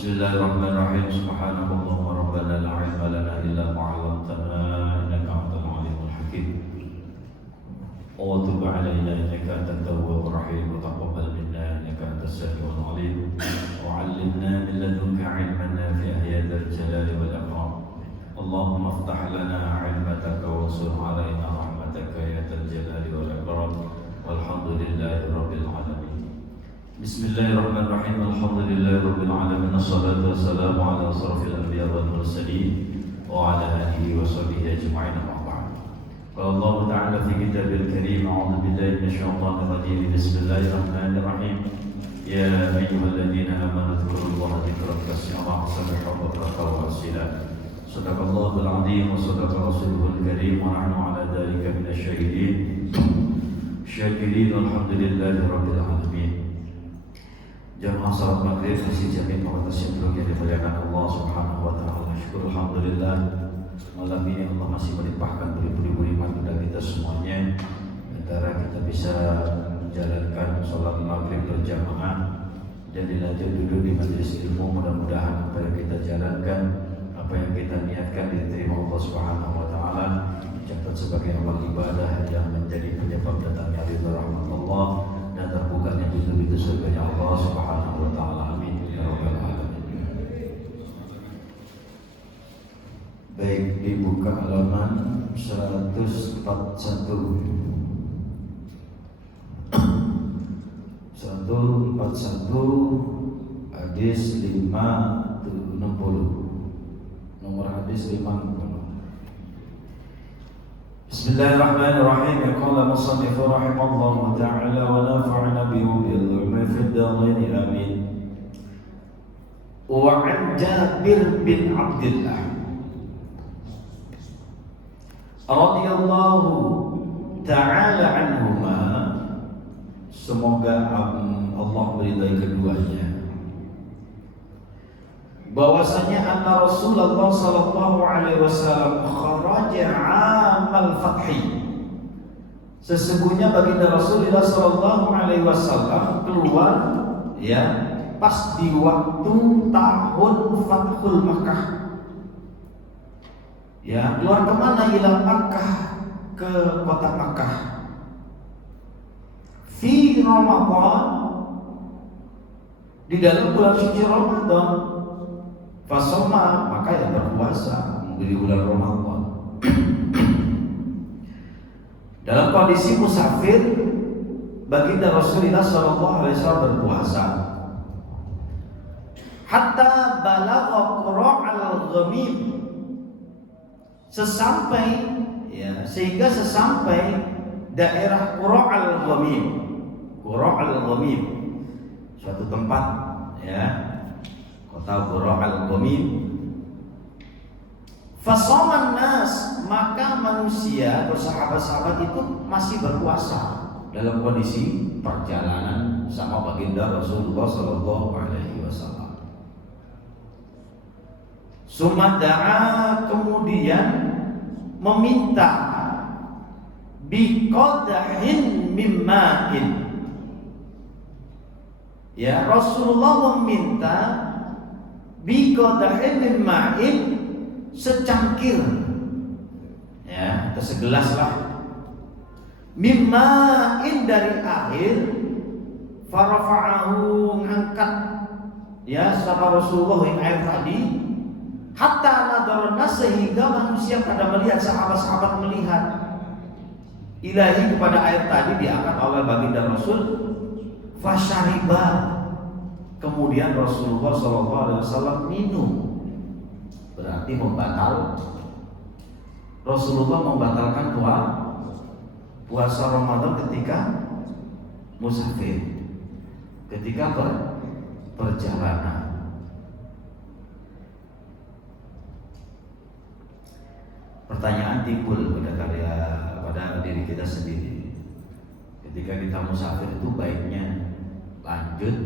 Bismillahirrahmanirrahim. Subhanallah rabbana la ilma lana illa ma 'allamtana innaka antal alimul hakim. Wa tub 'alaina innaka antat tawwabur rahim wa taqabbal minna innaka antas samiul 'alim. Wa 'allimna min ladunka 'ilman nafi'an ya dzal jalali wal ikram. Allahumma iftah lana 'ilmataka wansur 'alaina rahmataka ya dzal jalali wal ikram. Walhamdulillahi rabbil alamin. Bismillahirrahmanirrahim. Alhamdulillahi rabbil alamin. Assalatu wassalamu ala asrafil anbiya wal mursalin wa ala alihi wa sahbihi ajma'in. Amma ba'd. Qala Allah ta'ala fi kitabil karim, a'udzu billahi minasyaitonir rajim. Bismillahirrahmanirrahim. Ya ayyuhalladzina amanu dzkurullaha dzikran katsiran wa sabbihuhu bukratan wa asila. Shadaqallahul 'azim wa shadaqa rasuluhul karim wa nahnu 'ala dzalika minasyahidin. Syakirin alhamdulillahi rabbil alamin. Jamaah salat maghrib masih jamin pengatas yang berbahagia dimuliakan Allah Subhanahu wa taala. Syukur alhamdulillah malam ini Allah masih melimpahkan beribu-ribu nikmat kepada kita semuanya. Antara kita bisa menjalankan salat maghrib berjamaah dan dilanjut duduk di majelis ilmu, mudah-mudahan apa yang kita jalankan, apa yang kita niatkan diterima Allah Subhanahu wa taala, dicatat sebagai amal ibadah yang menjadi penyebab datangnya ridha rahmat Allah dan terbukanya pintu-pintu surganya Allah Subhanahu wa taala. Amin ya rabbal alamin. Baik, dibuka halaman 141. 141 hadis 560. Nomor hadis 560. Bismillahirrahmanirrahim. Qala musannif rahimallahu ta'ala wa nafa'ana bihi bil ilmi fid darain amin. Wa 'an Jabir bin Abdullah radhiyallahu ta'ala anhuma, semoga Allah meridai keduanya, bahwasanya anna Rasulullah sallallahu alaihi wasallam kharaja 'amal fathi, sesungguhnya baginda Rasulullah sallallahu alaihi wasallam keluar ya pas di waktu tahun Fathul Makkah. Ya, keluar kemana? Ila Makkah, ke kota Makkah. Fi Ramadan, di dalam bulan suci Ramadan. Fasoma, maka yang berpuasa di bulan Ramadan. Dalam kondisi musafir, baginda Rasulullah SAW berpuasa. Hatta balagha qura'al ghamim, sehingga sesampai daerah Qura'al Ghamim. Qura'al Ghamim, suatu tempat ya, kota Qura'al Ghamim. Fasoman nas, maka manusia bersahabat-sahabat itu masih berpuasa dalam kondisi perjalanan sama baginda Rasulullah sallallahu alaihi wasallam. Sumada'a, kemudian meminta biqadahin mimma'in. Ya, Rasulullah meminta biqadahin mimma'in, secangkir ya, atau segelas lah, mimma'in, dari air. Farafa'ahu, ngangkat ya sama Rasulullah yang air tadi. Hatta nadarna, sehingga manusia pada melihat, sahabat-sahabat melihat ilahi, kepada air tadi diangkat oleh baginda Rasul. Fasyariba, kemudian Rasulullah SAW minum. Berarti Rasulullah membatalkan puasa Ramadan ketika musafir, ketika perjalanan. Pertanyaan timbul pada diri kita sendiri. Ketika kita musafir itu baiknya lanjut,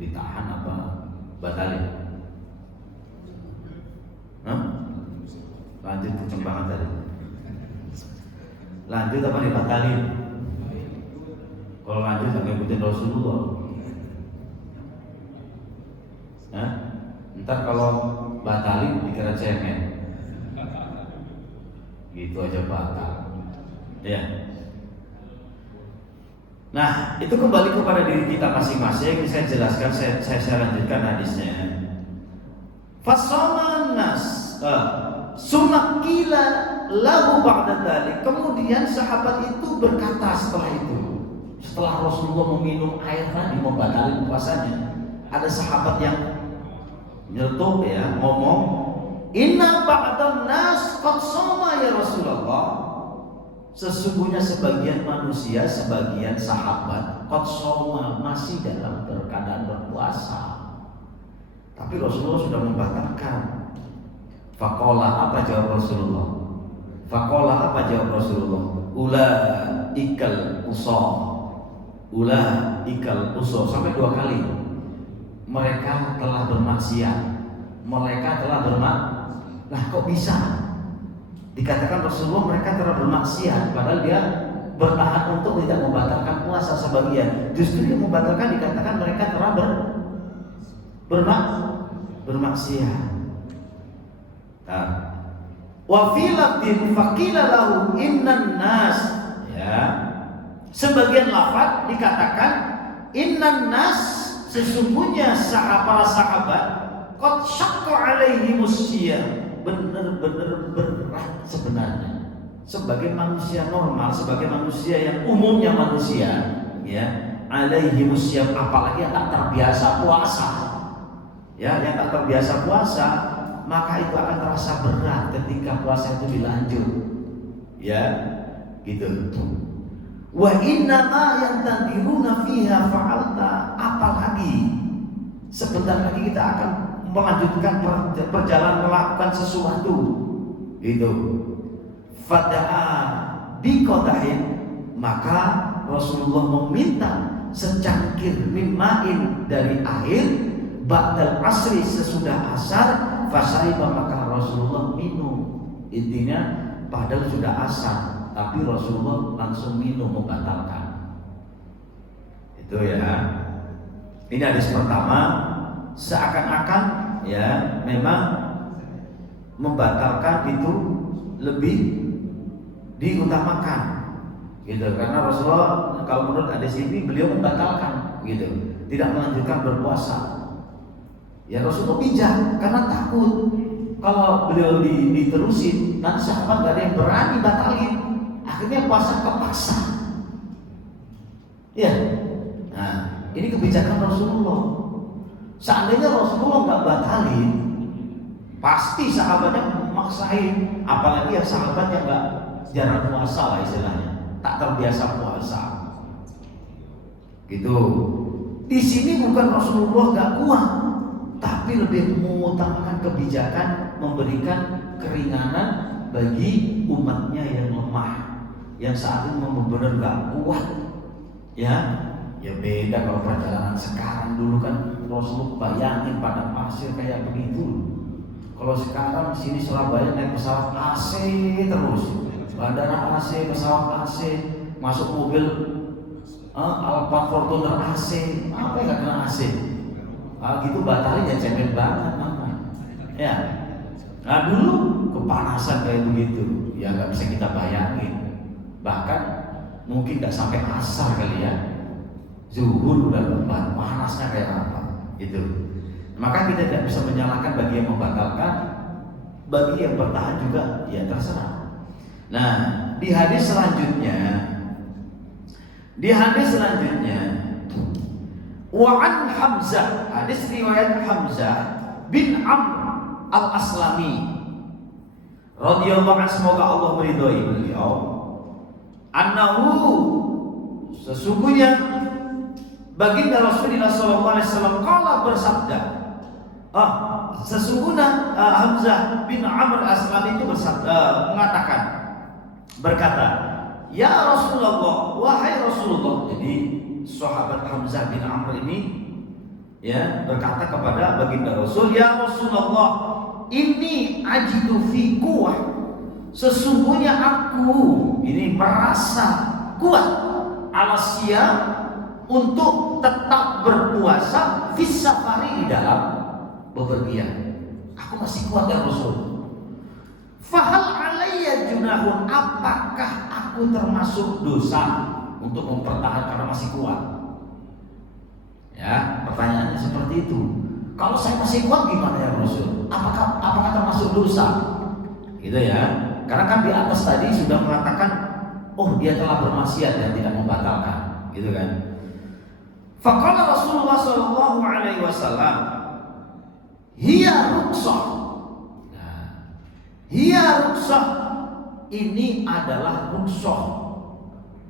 ditahan apa batalin? Lanjut kenceng banget tadi. Lanjut apa dibatalin? Kalau lanjut nggak ngikutin Rasulullah. Ntar kalau batalin dikira cemen, gitu aja batal. Ya. Nah, itu kembali kepada diri kita masing-masing. Saya jelaskan, saya lanjutkan hadisnya. Fasoman nas, sumakila lahu ba'da dzalik. Kemudian sahabat itu berkata setelah Rasulullah meminum air tadi membatalkan puasanya, ada sahabat yang nyeletuk ya, ngomong, inna ba'dan nas qad shoma ya Rasulullah. Sesungguhnya sebagian manusia, sebagian sahabat qad shoma, masih dalam keadaan berpuasa. Tapi Rasulullah sudah membatalkan. Faqala, apa jawab Rasulullah? Faqala, apa jawab Rasulullah? Ulaikal usah. Ulaikal usah, sampai 2 kali. Mereka telah bermaksiat. Mereka telah bermaksiat. Nah, kok bisa dikatakan Rasulullah mereka telah bermaksiat, padahal dia bertahan untuk tidak membatalkan puasa sebagian. Justru dia membatalkan, dikatakan mereka telah bermaksiat. Nah, wa fi lafdhin faqila lahu innan nas, ya. Sebagian lafaz dikatakan innan nas, sesungguhnya para sahabat qad syaqqa alaihimus siyam, benar-benar berat sebenarnya sebagai manusia normal, sebagai manusia yang umumnya manusia, ya, alaihimus siyam, apalagi yang tak terbiasa puasa, ya, yang tak terbiasa puasa, maka itu akan terasa berat ketika puasa itu dilanjut, ya, gitu. Wa inna ma yantadiruna fiha fa'alta, apalagi sebentar lagi kita akan melanjutkan perjalanan melakukan sesuatu, itu. Fada'a biqadahin, maka Rasulullah meminta secangkir mimmain dari air ba'dal asri, sesudah asar, fasaiba, maka Rasulullah minum. Intinya padahal sudah asar, tapi Rasulullah langsung minum, membatalkan. Itu ya. Ini hadis pertama, seakan-akan ya memang membatalkan itu lebih diutamakan, gitu. Karena Rasulullah kalau menurut hadis ini beliau membatalkan, gitu, tidak melanjutkan berpuasa. Ya Rasulullah bijak karena takut kalau beliau diterusin nanti sahabat gak ada yang berani batalin, akhirnya puasa kepaksa. Ya, nah ini kebijakan Rasulullah. Seandainya Rasulullah nggak batalin, pasti sahabatnya memaksain, apalagi yang sahabat yang nggak jarang puasa lah istilahnya, tak terbiasa puasa, gitu. Di sini bukan Rasulullah nggak kuat, tapi lebih mengutamakan kebijakan, memberikan keringanan bagi umatnya yang lemah, yang saat ini benar-benar nggak kuat, ya. Ya beda kalau perjalanan sekarang. Dulu kan Rasulullah bayangin pada pasir kayak begitu. Kalau sekarang sini Surabaya naik pesawat AC terus, bandara AC, pesawat AC, masuk mobil Alphard Fortuner AC, apa yang nggak kena AC? Gitu batalin ya cemen banget namanya. Ya. Nah dulu kepanasan kayak begitu, ya nggak bisa kita bayangin. Bahkan mungkin nggak sampai asar kali ya. Zuhur udah lembat, panasnya kayak apa, gitu. Maka kita tidak bisa menyalahkan bagi yang membatalkan, bagi yang bertahan juga, ya terserah. Nah, di hadis selanjutnya, Wa'an Hamzah, hadis riwayat Hamzah bin Amr al-Aslami radhiyallahu anhu, semoga Allah meridhai beliau, annahu, sesungguhnya baginda Rasulullah SAW kala bersabda, sesungguhnya Hamzah bin Amr al-Aslami itu mengatakan, berkata, ya Rasulullah, wahai Rasulullah. Jadi sahabat Hamzah bin Amr ini ya berkata kepada baginda Rasul, ya Rasulullah, ini ajidu fi quwwah, sesungguhnya aku ini merasa kuat alasya untuk tetap berpuasa fis safari, di dalam bepergian. Aku masih kuat ya Rasul. Fahal alayya junahun, apakah aku termasuk dosa untuk mempertahankan karena masih kuat? Ya, pertanyaannya seperti itu. Kalau saya masih kuat gimana ya Rasul? Apakah termasuk dosa? Gitu ya. Karena kan di atas tadi sudah mengatakan, oh dia telah bermaksiat dan tidak membatalkan, gitu kan? Faqala Rasulullah sallallahu alaihi wasallam, hiya ruksah. Nah, hiya ruksah ini adalah ruksah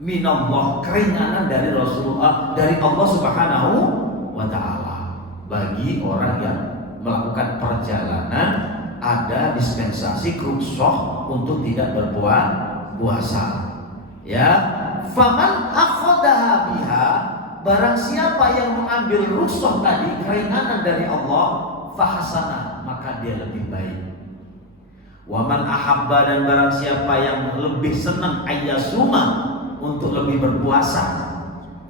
minallah, keringanan dari Rasulullah, dari Allah Subhanahu wa taala bagi orang yang melakukan perjalanan, ada dispensasi ruksah untuk tidak berpuasa. Ya, faman akhadaha biha, barang siapa yang mengambil ruksah tadi, keringanan dari Allah, fahasana, maka dia lebih baik. Waman ahabba, dan barang siapa yang lebih senang ayyasuma, untuk lebih berpuasa,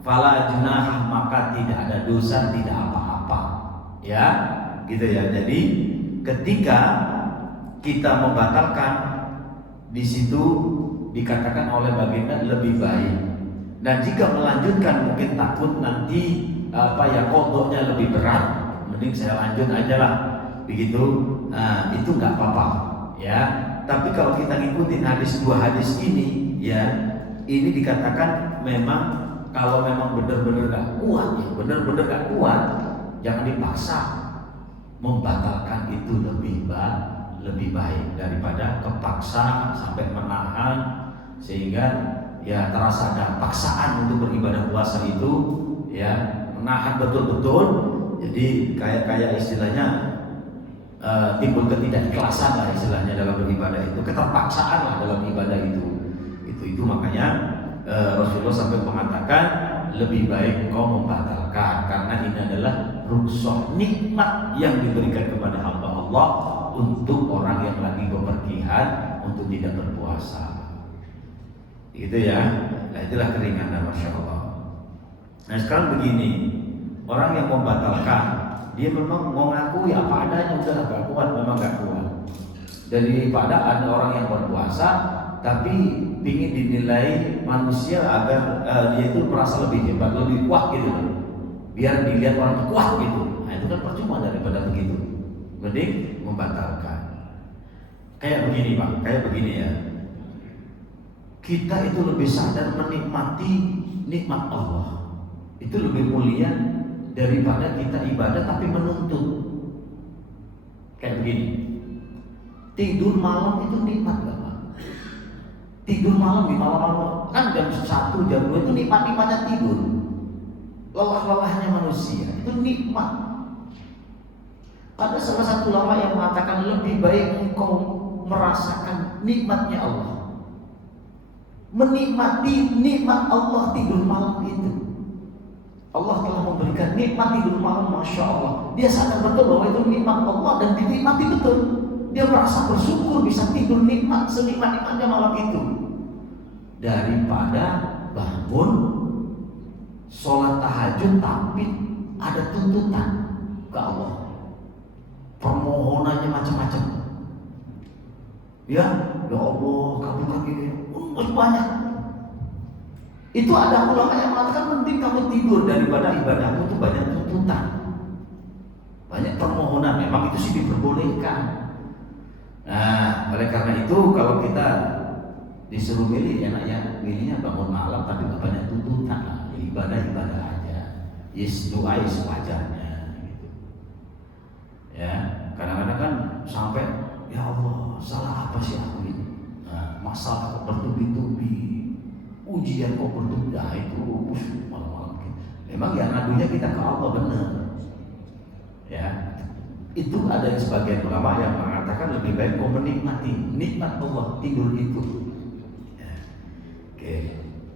fala junah, maka tidak ada dosa, tidak apa-apa. Ya, gitu ya. Jadi ketika kita membatalkan, di situ dikatakan oleh baginda lebih baik. Dan jika melanjutkan mungkin takut nanti kodoknya lebih berat, mending saya lanjut aja lah, begitu. Nah, itu nggak apa-apa, ya. Tapi kalau kita ngikutin dua hadis ini, ya, ini dikatakan memang kalau memang benar-benar nggak kuat, ya benar-benar nggak kuat, jangan dipaksa. Membatalkan itu lebih baik daripada kepaksa sampai menahan sehingga ya terasa ada paksaan untuk beribadah puasa itu, ya, menahan betul-betul. Jadi kayak istilahnya timbul ketidakikhlasan lah istilahnya dalam beribadah itu, keterpaksaan lah dalam ibadah itu makanya Rasulullah sampai mengatakan lebih baik engkau membatalkan, karena ini adalah rukshoh, nikmat yang diberikan kepada hamba Allah untuk orang yang lagi bepergian untuk tidak berpuasa. Gitu ya. Nah, itulah keringanan, masya Allah. Nah, sekarang begini, orang yang membatalkan, dia memang mau ngakui apa adanya, udah gak kuat, memang gak kuat. Daripada ada orang yang berpuasa tapi ingin dinilai manusia agar dia itu merasa lebih hebat, lebih kuat gitu, biar dilihat orang kuat gitu. Nah, itu kan percuma daripada begitu. Mending membatalkan. Kayak begini Pak, kayak begini ya. Kita itu lebih sadar menikmati nikmat Allah. Itu lebih mulia daripada kita ibadah tapi menuntut. Kayak begini. Tidur malam itu nikmat gak Pak? Tidur malam di malam-malam kan jam 1, jam 2 itu nikmat-nikmatnya tidur. Lelah-lelahnya manusia itu nikmat. Ada salah satu ulama yang mengatakan lebih baik engkau merasakan nikmatnya Allah, menikmati nikmat Allah tidur malam itu. Allah telah memberikan nikmat tidur malam, masya Allah. Dia sadar betul bahwa itu nikmat Allah dan dinikmati betul. Dia merasa bersyukur bisa tidur nikmat senikmat-nikmatnya malam itu, daripada bangun sholat tahajud tapi ada tuntutan ke Allah, permohonannya macam-macam. Ya Allah kabulkan ini, banyak. Itu ada ulama yang mengatakan mending kamu tidur daripada ibadahmu itu banyak tuntutan, banyak permohonan. Memang itu sih diperbolehkan. Nah, oleh karena itu kalau kita disuruh milih, enaknya milihnya bangun malam tapi gak banyak tuntutan, ibadah aja, yes, doa sewajarnya gitu. Ya, kadang-kadang kan sampai ya Allah salah apa sih aku ini, nah, masalah kok bertubi-tubi, ujian kok bertubi, nah itu malam-malam gitu. Memang yang ngadunya kita ke Allah benar. Ya, itu ada sebagian ulama yang mengatakan lebih baik kau menikmati nikmat Allah tidur itu. Ya. Oke.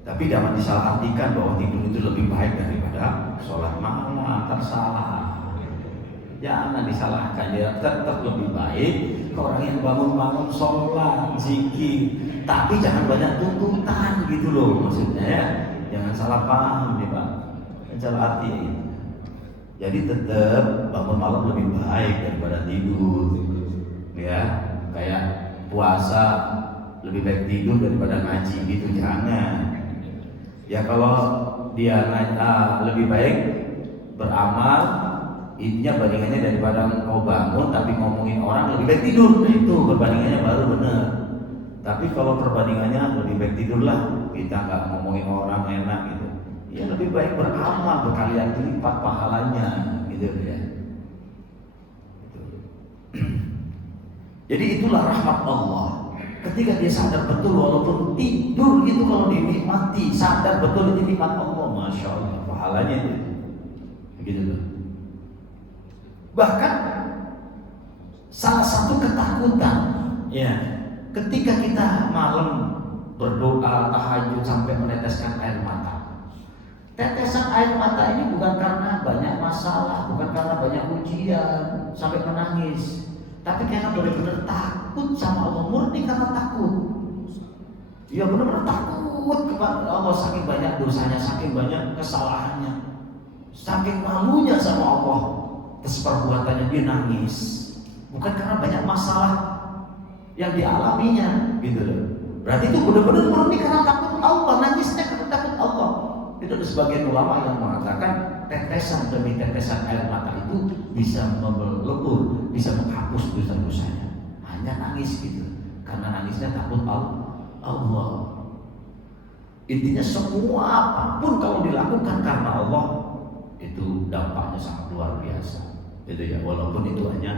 Tapi jangan disalahartikan bahwa tidur itu lebih baik daripada sholat malam, tersalah. Jangan disalahkan, ya tetap lebih baik orang yang bangun malam sholat, zikir, tapi jangan banyak tuntutan gitu loh maksudnya ya. Jangan salah paham nih Pak, salah arti. Jadi tetap bangun malam lebih baik daripada tidur. Ya, kayak puasa lebih baik tidur daripada ngaji gitu, jangan. Ya kalau dia lebih baik beramal, intinya bandingannya daripada engkau bangun tapi ngomongin orang lebih baik tidur. Nah itu perbandingannya baru benar. Tapi kalau perbandingannya lebih baik tidurlah, kita nggak ngomongin orang enak gitu. Ya lebih baik beramal berkali-kali lipat pahalanya gitu ya. Jadi itulah rahmat Allah. Ketika dia sadar betul walaupun tidur gitu kalau dinikmati, sadar betul ini nikmat Allah, masya Allah pahalanya itu. Begitu loh. Bahkan salah satu ketakutan ya ketika kita malam berdoa tahajud sampai meneteskan air mata. Tetesan air mata ini bukan karena banyak masalah, bukan karena banyak ujian sampai menangis, tapi karena benar-benar takut sama Allah, murni karena takut. Ya benar-benar takut kepada Allah, saking banyak dosanya, saking banyak kesalahannya, saking malunya sama Allah. Atas perbuatannya dia nangis, bukan karena banyak masalah yang dialaminya, gitu loh. Berarti itu benar-benar murni karena takut Allah, nangisnya karena takut Allah. Itu ada sebagian ulama yang mengatakan tetesan demi tetesan air mata itu bisa melebur, bisa menghapus dosa-dosanya. Hanya nangis gitu, karena nangisnya takut Allah. Intinya semua apapun kalau dilakukan karena Allah itu dampaknya sangat luar biasa. Itu ya, walaupun itu hanya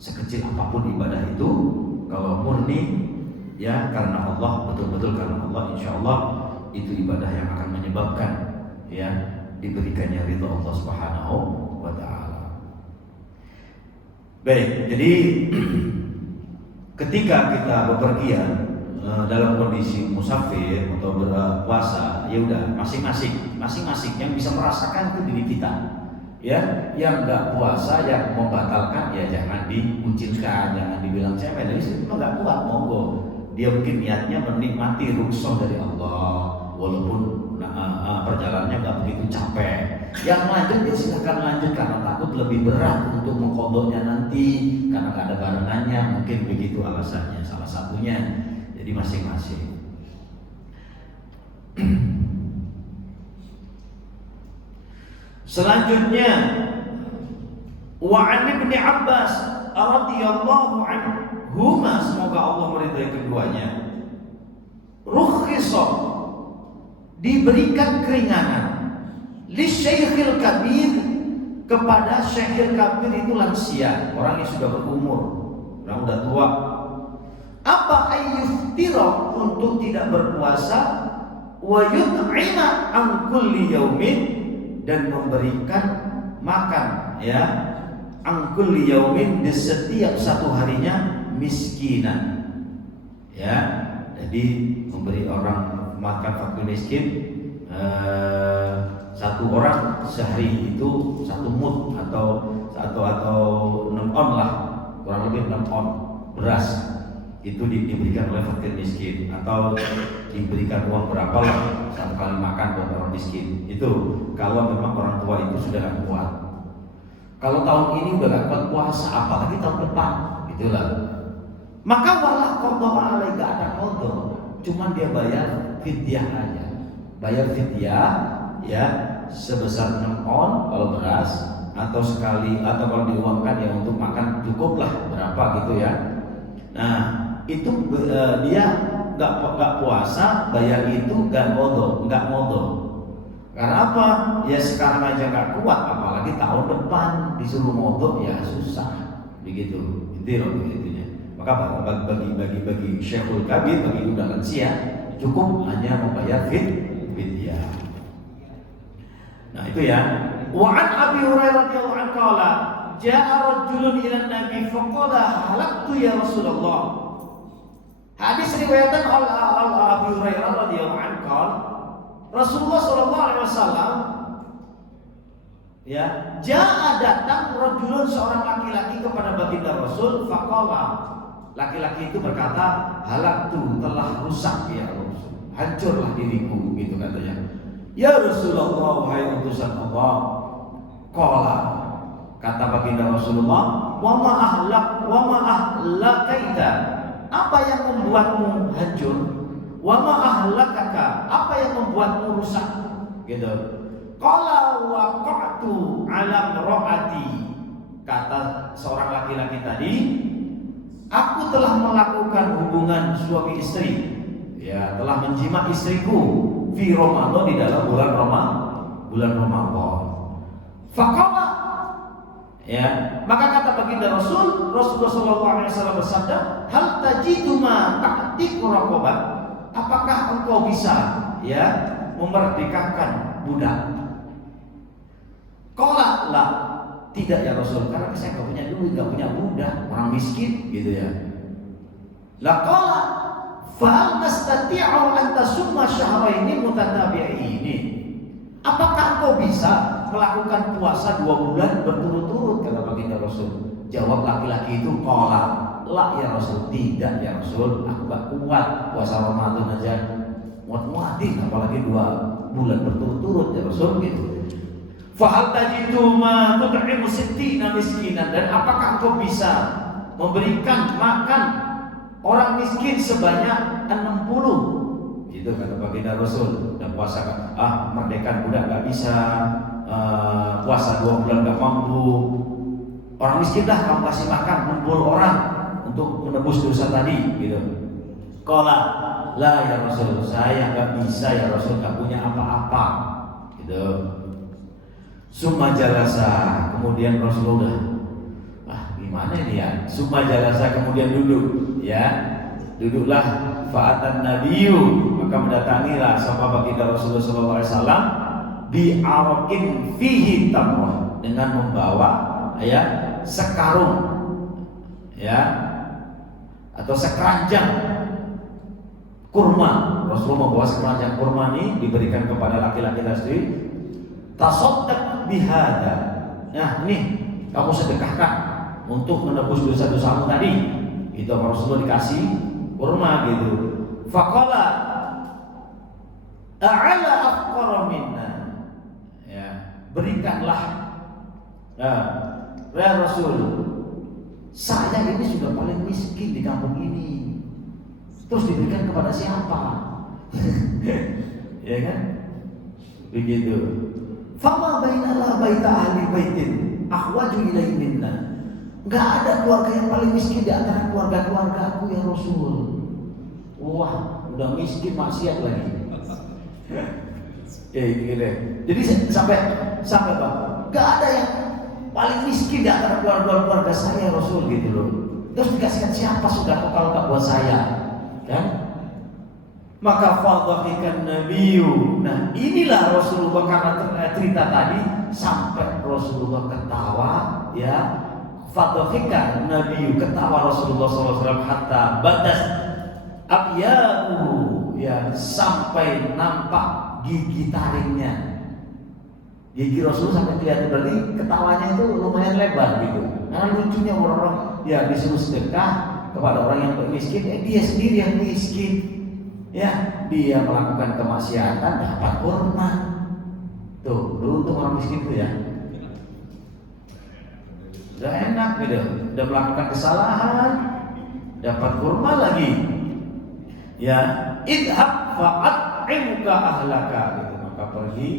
sekecil apapun ibadah itu, kalau murni ya karena Allah, betul-betul karena Allah, insya Allah itu ibadah yang akan menyebabkan ya diberikannya ridha Allah Subhanahu wa taala. Baik, jadi ketika kita bepergian dalam kondisi musafir atau berpuasa, ya udah masing-masing yang bisa merasakan itu diri kita. Ya, yang nggak puasa, yang membatalkan, ya jangan dikucilkan, jangan dibilang saya dari sini nggak kuat, monggo. Dia mungkin niatnya menikmati rukhsah dari Allah, walaupun perjalanannya nggak begitu capek. Yang lanjut ya silakan lanjut, karena takut lebih berat untuk mengkodoknya nanti karena nggak ada barengannya, mungkin begitu alasannya, salah satunya. Jadi masing-masing. Selanjutnya, wa 'an Ibnu Abbas radhiyallahu anhuma, semoga Allah meridhai keduanya, rukhisa, diberikan keringanan, li syaikhil kabir, kepada syekhil kabir itu lansia, orang yang sudah berumur, orang sudah tua. Apa ayyuftira, untuk tidak berpuasa, wa yut'ima an kulli yaumin, dan memberikan makan ya an kulli yaumin, di setiap satu harinya, miskinan ya, jadi memberi orang makan fakir miskin, satu orang sehari itu satu mud atau 6 on lah, kurang lebih 6 on beras itu diberikan oleh fakir miskin, atau diberikan uang berapa lah satu kali makan buat orang miskin. Itu kalau memang orang tua itu sudah gak kuat. Kalau tahun ini udah gak kuat puasa, apalagi tahun depan, itulah. Maka walah qadha alaihi, gak ada qadha, cuman dia bayar fidyah aja. Bayar fidyah ya sebesar 6 on kalau beras, atau sekali, atau kalau diuangkan ya untuk makan cukuplah berapa gitu ya. Nah itu dia nggak puasa, bayar itu nggak modal. Karena apa? Ya sekarang aja nggak kuat, apalagi tahun depan disuruh modal, ya susah. Begitu, itu intinya. Maka bagi syekhul kabir, bagi udah lansia, cukup hanya membayar fidyah. Nah itu ya. Wa 'an Abi Hurairah radhiyallahu anhu qala, ja'a rajulun ila Nabi faqala halaktu ya Rasulullah. Hadis riwayatan oleh Abi Hurairah radhiyallahu anhu qala, Rasulullah sallallahu alaihi wasallam ya, ja'a, datang rajulun, seorang laki-laki kepada baginda Rasul, faqala, laki-laki itu berkata, halaktu, telah rusak ya Rasul, hancurlah diriku, gitu katanya. Ya Rasulullah, wahai utusan Allah, Qala, kata baginda Rasulullah, wa ma ahlakaita, apa yang membuatmu hancur? Wa ma ahlakaka, apa yang membuatmu rusak? Gitu. Qala waqa'tu 'ala imra'ati, kata seorang laki-laki tadi, aku telah melakukan hubungan suami istri, ya, telah menjima istriku fi Ramadan, di dalam bulan Ramadan. Faqala, ya, maka kata baginda Rasulullah SAW bersabda, hal tajidu ma ta'tiqu raqabah, apakah engkau bisa, ya, memerdekakan budak? Qala la, tidak ya Rasul, karena saya nggak punya duit, nggak punya budak, orang miskin, gitu ya. La qala fa nastati'u an tasumma syahraini mutatabi'aini, apakah engkau bisa melakukan puasa 2 bulan berturut-turut, kata baginda Rasul. Jawab laki-laki itu, qala la ya Rasul, tidak ya Rasul, aku gak kuat puasa Ramadan aja, muat-muatin apalagi 2 bulan berturut-turut ya Rasul, gitu. Fahal tajidu ma tud'imu sittina miskinan, dan apakah engkau bisa memberikan makan orang miskin sebanyak 60, itu kata baginda Rasul. Dan puasa merdeka budak gak bisa, puasa 2 bulan gak mampu, orang miskin dah kamu kasih makan 60 orang untuk menebus dosa tadi, gitu. Qala la ya Rasul, saya gak bisa ya Rasul, gak punya apa-apa, gitu. Summa jalasa, kemudian Rasulullah, gimana ini ya? Summa jalasa, kemudian duduk, ya, duduklah. Fa'atan nabiyyu, maka mendatangilah sapa baginda Rasulullah SAW bi araqin fihi tamrah, dengan membawa, ya, sekarung, ya, atau sekeranjang kurma. Rasulullah membawa sekeranjang kurma ini diberikan kepada laki-laki tadi. Tasaddaq bihada, nah nih kamu sedekahkan untuk menebus dosa-dosamu tadi. Itu Rasulullah dikasih kurma, gitu. Faqala a'ala afqara minna, ya, berikanlah, ya Rasul, saya ini sudah paling miskin di kampung ini, terus diberikan kepada siapa? Ya kan, begitu. Fama bainalah baita ahli baitin ahwaju ilaihi minna, enggak ada keluarga yang paling miskin di antara keluarga aku ya Rasul. Wah, udah miskin maksiat lagi. Gila. Jadi sampai Pak, enggak ada yang paling miskin di antara keluarga saya Rasul, gitu loh. Terus dikasihkan siapa sudah kalau enggak buat saya, kan? Maka fadhahikan nabiyyu. Nah, inilah Rasulullah, karena cerita tadi sampai Rasulullah ketawa, ya. Fadhahikan nabiyyu, ketawa Rasulullah SAW hatta badas abyahu, ya, sampai nampak gigi taringnya. Gigi Rasulullah sampai kelihatan, berarti ketawanya itu lumayan lebar, gitu. Karena lucunya orang-orang, ya, disuruh sedekah kepada orang yang miskin, dia sendiri yang miskin. Ya, dia melakukan kemaksiatan dapat kurma. Tuh, beruntung orang miskin itu, ya. Udah enak, gitu. Udah melakukan kesalahan dapat kurma lagi. Ya, idhab fa'at'imka ahlaka, gitu. Maka pergi,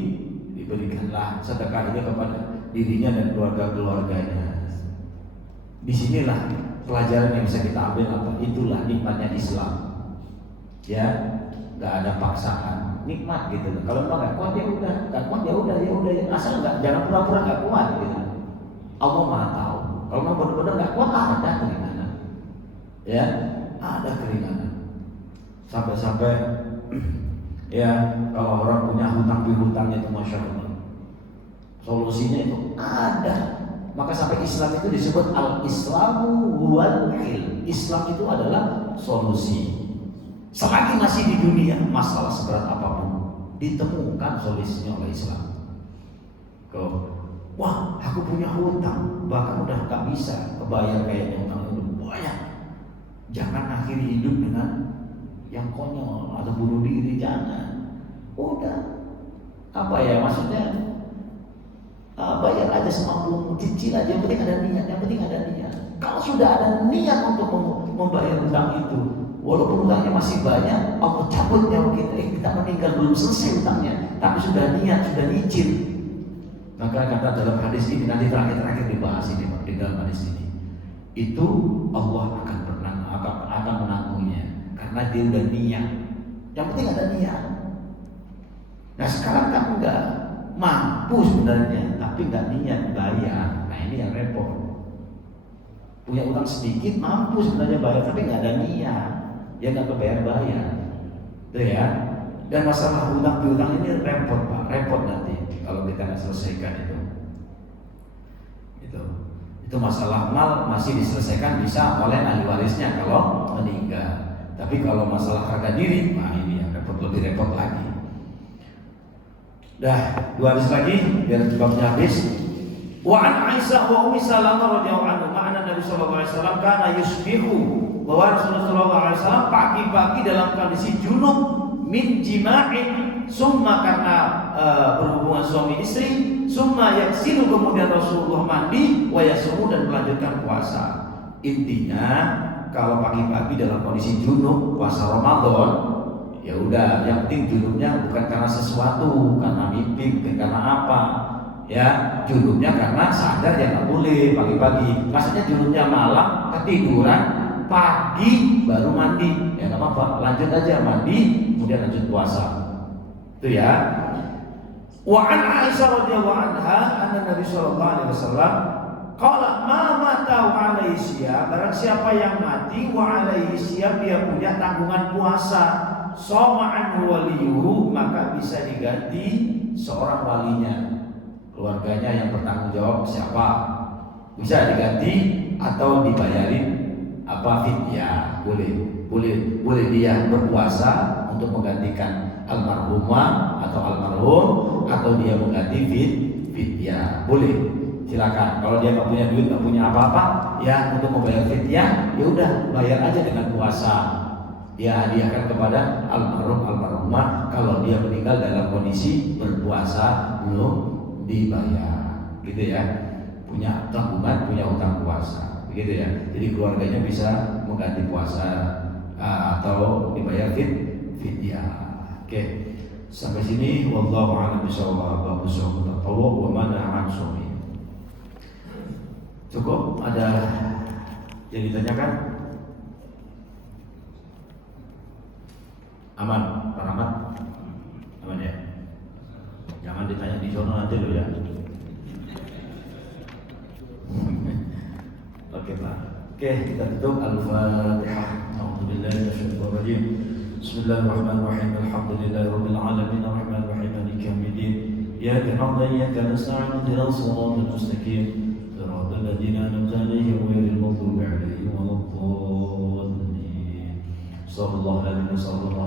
diberikanlah sedekah itu kepada dirinya dan keluarga-keluarganya. Disinilah pelajaran yang bisa kita ambil, apa? Itulah nikmatnya Islam. Ya, nggak ada paksaan, nikmat, gitu. Kalau nggak kuat ya udah, nggak kuat ya udah, asal nggak, jangan pura-pura nggak kuat, gitu. Allah Maha tahu. Kalau mau benar-benar nggak kuat, ada keringanan, ya, ada keringanan. Sampai-sampai, ya, kalau orang punya hutang piutangnya itu, masya Allah, solusinya itu ada. Maka sampai Islam itu disebut al-Islamu wal hil. Islam itu adalah solusi. Selagi masih di dunia, masalah seberat apapun ditemukan solusinya oleh Islam. Wah, aku punya hutang, bahkan udah gak bisa kebayar kayaknya hutang itu banyak. Jangan akhiri hidup dengan yang konyol atau bunuh diri, jangan. Udah, apa ya maksudnya? bayar aja semampu, cicil aja, yang penting ada niat, yang penting ada niat. Kalau sudah ada niat untuk membayar hutang itu, walaupun hutangnya masih banyak, Allah cabut nyawa kita. Kita meninggal belum selesai hutangnya, tapi sudah niat, sudah nyicil. Maka kata dalam hadis ini, nanti terakhir dibahas ini di dalam hadis ini, itu Allah akan menanggungnya karena dia udah niat. Yang penting ada niat. Nah sekarang kamu nggak mampu sebenarnya, tapi nggak niat bayar. Nah ini yang repot. Punya utang sedikit, mampu sebenarnya bayar, tapi nggak ada niat, ya nggak kebayar-bayar, tuh ya. Dan masalah hutang piutang ini repot Pak, repot nanti kalau kita nggak selesaikan itu. Itu masalah mal masih diselesaikan bisa oleh ahli warisnya kalau meninggal. Tapi kalau masalah harga diri, nah ini yang lebih repot lagi. Dah, 2 hadis lagi biar babnya habis. Wa an Aisyah wa Ummi Salamah radhiyallahu anhu, makna Nabi sallallahu alaihi wasallam kana yusbihu, bahwa Rasulullah sallallahu alaihi wasallam pagi-pagi dalam kondisi junub min jima'in, summa karena berhubungan suami istri, summa yaksilu, kemudian Rasulullah mandi, wa yasumu, dan melanjutkan puasa. Intinya kalau pagi-pagi dalam kondisi junub puasa Ramadan, ya udah, yang penting junubnya bukan karena sesuatu, karena mimpi, bukan karena apa, ya junubnya karena sadar ya nggak boleh pagi-pagi. Maksudnya junubnya malam ketiduran, pagi baru mandi, ya nggak apa-apa, lanjut aja mandi, kemudian lanjut puasa, itu ya. Wa an Aisyah radhiyallahu anha anna Nabi sallallahu alaihi wasallam qala ma mata wa alaihi siyam, barang siapa yang mati wa alaihi siyam, dia punya tanggungan puasa, shoma anhu waliyuhu, maka bisa diganti seorang walinya, keluarganya yang bertanggung jawab siapa, bisa diganti atau dibayarin apa, fidyah, boleh dia berpuasa untuk menggantikan almarhumah atau almarhum, atau dia mengganti fidyah, boleh, silakan. Kalau dia nggak punya duit, nggak punya apa-apa, ya untuk membayar fidyah, ya udah bayar aja dengan puasa, dia hadiahkan kepada almarhumah kalau dia meninggal dalam kondisi berpuasa belum dibayar, gitu ya, punya tanggungan, punya hutang puasa, begitu ya. Jadi keluarganya bisa mengganti puasa atau dibayar fidyah. Oke, sampai sini wallahu a'lam bishawab. Babu shaum tatawwu wa mana an shaumi. Cukup, ada yang ditanyakan? Aman, Pak Rahmat? Aman ya? Jangan ditanya di sono nanti lo ya. Oke Pak. Oke, kita tutup. Al-Fatihah. A'udzubillahi minasyaitonir rajim. Bismillahirrahmanirrahim. Alhamdulillahirabbil alamin, arrahmanir rahim, maliki yaumiddin. Iyyaka na'budu wa iyyaka nasta'in. Ihdinas siratal mustaqim. Siratal ladzina an'amta 'alaihim ghairil maghdubi 'alaihim waladdallin. Sallallahu alaihi wasallam.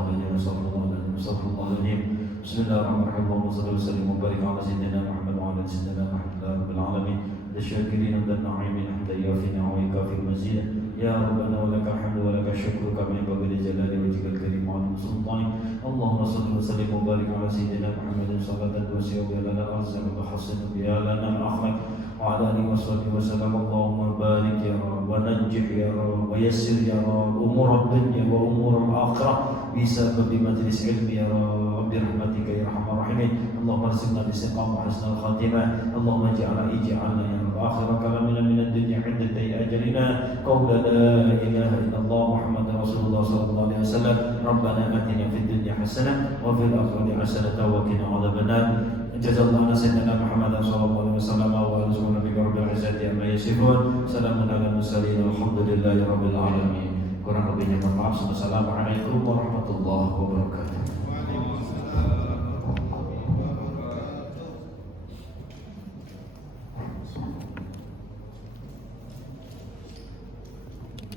Bismillahirrahmanirrahim. Allahumma shalli wa sallim wa barik ala sayyidina Muhammad wa ala sayyidina Muhammad rabbil alamin. Lisyakirin dan na'imin hamdan yafi wa yukafi mazid. Ya Rabbana wa lakal hamdu wa lakal syukru kama yanbaghi li jalali wajhikal karim wa li sultani. Allahumma shalli wa sallim wa barik ala sayyidina Muhammadin sallallahu alaihi wa sallam ala arzam wa hasan biya lana al-akhlaq wa ala alihi wa sahbihi wa sallam. Allahumma barik ya Rabb wa najjih ya Rabb wa yassir ya Rabb umur ad-dunya wa umur al-akhirah bisabab majlis ilmi ya Rabb birahmatika ya arhamar rahimin. Allahumma arzuqna bis-iqamah wa husnal khatimah. Allahumma ij'alna ya Rabb akhir kalamina min ad-dunya 'inda ajalina qawla la ilaha illallah Muhammadur Rasulullah sallallahu alaihi wasallam. Rabbana atina fid dunya hasanah wa fil akhirati hasanah wa qina adzabannar. Jazallahu sayyidina Muhammadan sallallahu alaihi wasallam wa ala alihi rabbil izzati amma yasifun. Salamun alal mursalin walhamdulillahi rabbil alamin. Kurang lebihnya mohon maaf. Wassalamualaikum warahmatullahi wabarakatuh.